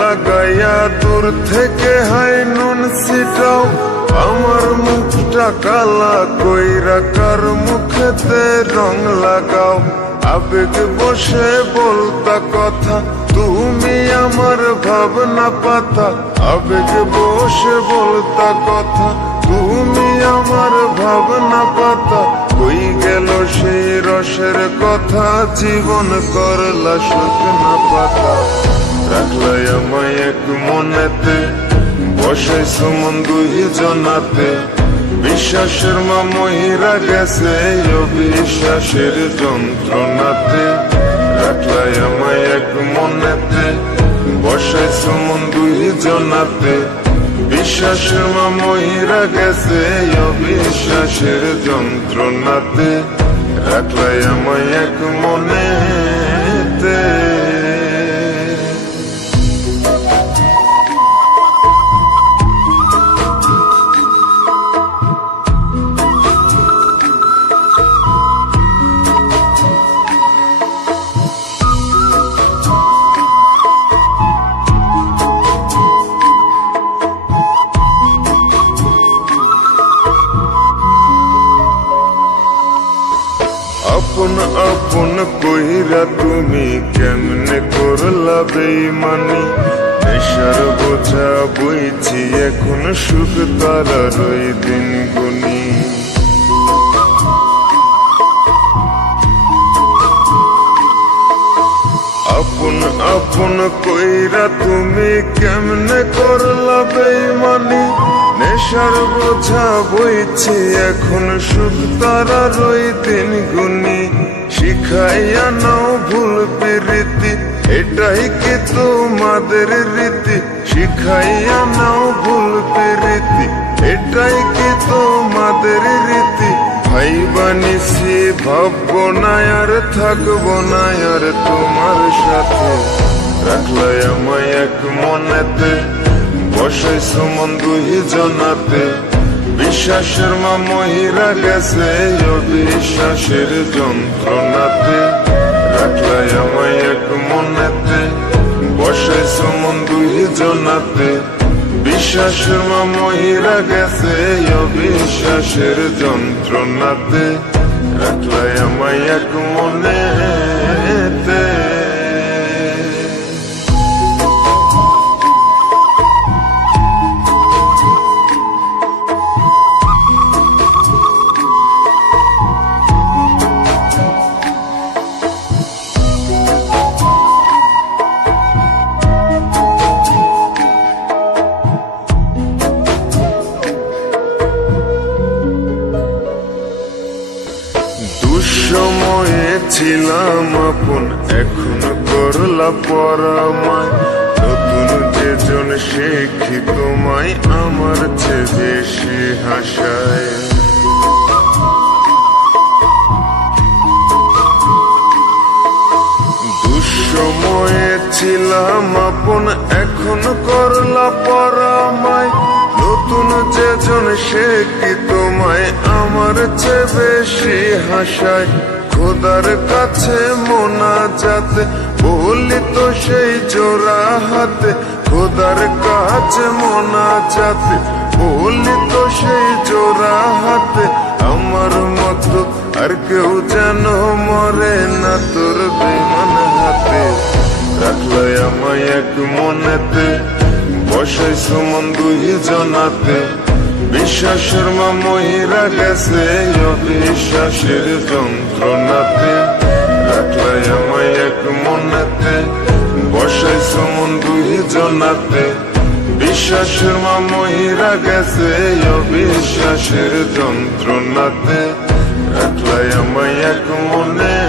লাগাইয়া দূর থেকে হাই নুন ছিটাও, আমার মুখটা কালা কইরা কার মুখেতে রং লাগাও। আবেগ বসে বলতা কথা, তুমি আমার ভাবনা পাতা। আবেগ বসে বলতা কথা, তুমি আমার ভাবনা পাতা। কই গেল সেই রসের কথা, জীবন করলা শুকনা পাতা। রাখলাই আমায় এক মনেতে, বসাইছো মন দুই জনাতে। বিশ্বাসের মা মহিরা গেছে অবিশ্বাসের যন্ত্রণাতে। রাখলাই আমায় এক মনেতে, বসাইছো মন দুই জনাতে। বিশ্বাসের মা মহিরা গেছে অবিশ্বাসের যন্ত্রণাতে। রাখলাই আমায় এক মনেতে। আপন আপন কইরা তুমি কেমনে করলা বেইমানি। নেশার বোঝা বইছি এখন, সুখ তারার ওই দিন গুনি। আপন আপন কইরা তুমি কেমনে করলা বেইমানি। নেশার বোঝা বইছি এখন, সুখ তারার ওই দিন গুনি। শিখাইয়া নাও ভুল প্রীতি, এটাই কি তোমাদের রীতি। শিখাইয়া নাও ভুল প্রীতি, এটাই কি তোমাদের রীতি। ভাই বানিছি ভাববো না আর থাকবো না আর তোমার সাথে। রাখলাই আমায় এক মনেতে, বসাইছো মন দুই জনাতে। বিশ্বাসের মা মহিরা গেছে অবিশ্বাসের যন্ত্রণাতে। রাখলাই আমায় এক মনেতে, বসাইছো মন দুই জনাতে। বিশ্বাসের মা মহিরা গেছে অবিশ্বাসের যন্ত্রণাতে। রাখলাই আমায় এক মনেতে। দুঃসময়ে ছিলাম আপন, এখন করলা পরামায়। নতুন যেজন শেখি তোমায়, আমার চেয়ে বেশি হাসায়। দুঃসময়ে ছিলাম আপন, এখন করলা পরামায়। নতুন যেজন শেখি তোমায়, আমার চেয়ে বেশি হাসায়। খোদার কাছে মোনাজাতে বলি তো সেই জোড়া হাতে। খোদার কাছে মোনাজাতে বলি তো সেই জোড়া হাতে। আমার মতো আর কেউ যেন মরে না তোর বেমান হাতে। রাখলাই আমায় এক মনেতে, বসাইছো মন দুই জনাতে। বিশ্বাসের মা মহিরা গেছে অবিশ্বাসের যন্ত্রণাতে। রাখলাই আমায় এক মনেতে, বসাইছো মন দুই জনাতে। বিশ্বাসের মা মহিরা গেছে অবিশ্বাসের যন্ত্রণাতে। রাখলাই আমায় এক মনে।